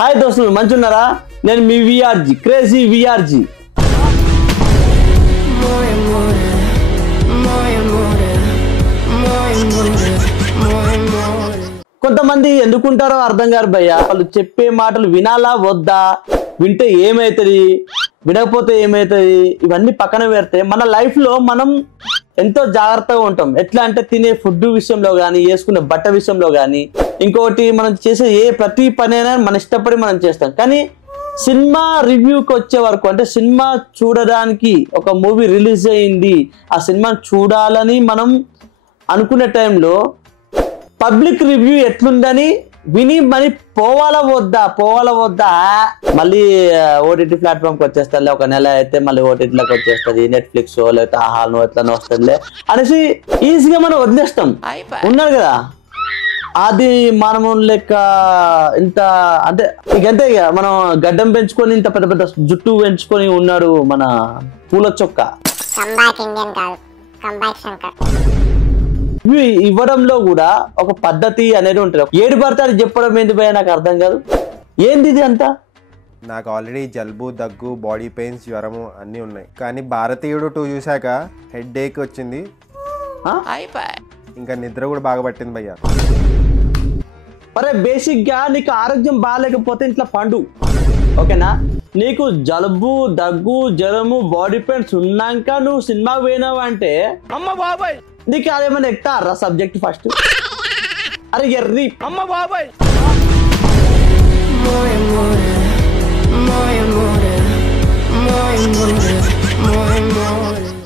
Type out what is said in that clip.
Hi దోస్తులు మంచున్నారా? నేను మీ VRG crazy VRG. కొంతమంది ఎందుకుంటారో అర్థం కాదు భయ్య. వాళ్ళు చెప్పే మాటలు వినాలా వద్దా, వింటే ఏమవుతుంది, వినకపోతే ఏమవుతుంది, ఇవన్నీ పక్కన పెడితే మన లైఫ్ లో మనం ఎంతో జాగ్రత్తగా ఉంటాం. ఎట్లా అంటే తినే ఫుడ్ విషయంలో కానీ, వేసుకునే బట్ట విషయంలో కానీ, ఇంకోటి మనం చేసే ప్రతి పని అయినా మన ఇష్టపడి మనం చేస్తాం. కానీ సినిమా రివ్యూకి వచ్చే వరకు, అంటే సినిమా చూడడానికి ఒక మూవీ రిలీజ్ అయింది, ఆ సినిమాని చూడాలని మనం అనుకునే టైంలో పబ్లిక్ రివ్యూ ఎట్లుందని విని మరి పోవాలా వద్దా మళ్ళీ ఓటీటీ ప్లాట్ఫామ్కి వచ్చేస్తుంది. ఒక నెల అయితే మళ్ళీ ఓటీటీలోకి వచ్చేస్తుంది, నెట్ఫ్లిక్స్ లేకపోతే ఆహాను ఎట్లనే వస్తుంది అనేసి ఈజీగా మనం వదిలేస్తాం. ఉన్నారు కదా, అది మనము లెక్క ఇంత అంటే ఇంకంతే. ఇక మనం గడ్డం పెంచుకొని ఇంత పెద్ద పెద్ద జుట్టు పెంచుకొని ఉన్నాడు మన పూల చొక్క. ఇవ్వడంలో కూడా ఒక పద్ధతి అనేది ఉంటుంది. ఏడు పడతారు చెప్పడం ఏంది భయ, నాకు అర్థం కాదు. ఏంది ఇది అంతా? నాకు ఆల్రెడీ జలుబు, దగ్గు, బాడీ పెయిన్స్, జ్వరము అన్నీ ఉన్నాయి. కానీ భారతీయుడు 2 చూశాక హెడ్ ఏక్ వచ్చింది, ఇంకా నిద్ర కూడా బాగా పట్టింది భయ్య. అరే బేసిక్ గా నీకు ఆరోగ్యం బాగాలేకపోతే ఇంట్లో పండు, ఓకేనా? నీకు జలుబు, దగ్గు, జ్వరము, బాడీ పెయిన్స్ ఉన్నాక నువ్వు సినిమాకి పోయినావు అంటే అమ్మ బాబాయ్ నీకు అదేమన్నా ఎక్కుతారా సబ్జెక్ట్ ఫస్ట్? అరే ఎర్రి అమ్మ బాబాయ్.